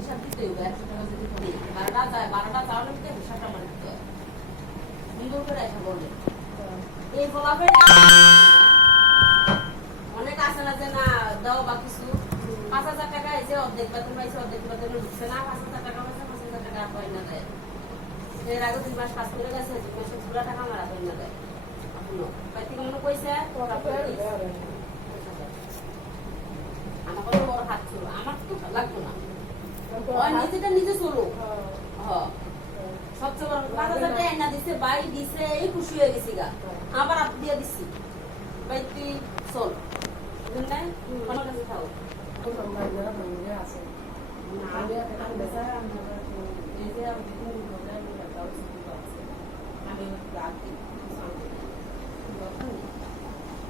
হিসাব দিতে হবে 100 টাকা যদি দিই 12টা যায় 12টা চাউলের ভিতরে হিসাবটা মানে দিতে হবে সুন্দর করে এসে বললে এই বলাবে অনেক আছে না যে না দাও বা কিছু 5,000 টাকা এসে অর্ধেক বেতন পাইছে অর্ধেক বেতন ঢুকছে না 5,000 টাকা পাইছে 5,000 টাকা পাই না দেয় এর আগে 2 মাস কাজ করে গেছে 2 মাসে পুরো টাকা মারা পাই না দেয় আপনি পাইতে মনে কইছে তোরা আমার কোনো বড় হাত ছিল আমার তো লাগতো না ওই নিজেটা নিজে চলো হ্যাঁ সবচেয়ে বড় 5,000 টাকা এনে দিছে বাই দিছে এই খুশি হয়ে গেছি গা আবার আপ দিয়ে দিছি বাই তুই চল বুঝলেন না কোনো কাছে খাও কোনো মাইনা ভাঙিয়ে আছে না আমি একটা বেচা আমরা এই যে আমি বিভিন্ন ধরনের দাও শুরু আছে আমি রাখি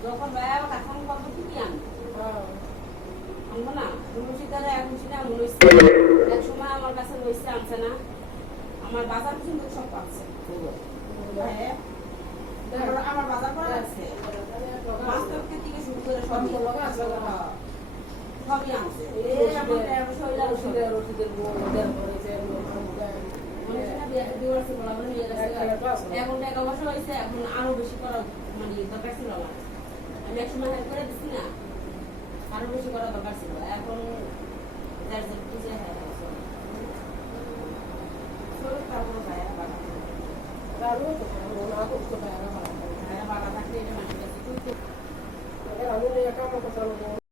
যখন ভাই আবার এখন কত কি আনবো আনবো না মুন্সিদারে এক মুন্সিদা লইছে এক সময় আমার কাছে লইছে আনছে না আমার বাজার কিন্তু সব পাচ্ছে হ্যাঁ আমার বাজার করা আছে মাস্টারকে থেকে শুরু করে সবই লগা আছে সবই আনছে এই আমার শৈলা রশিদের ওদের পরে যে এখন টাকা বসে হয়েছে এখন আরো বেশি করা মানে দরকার ছিল আমার আমি এক সময় হেল্প করে দিচ্ছি না আরো বেশি করা দরকার ছিল এখন বাবা থাকলে এটা মানুষের কাছে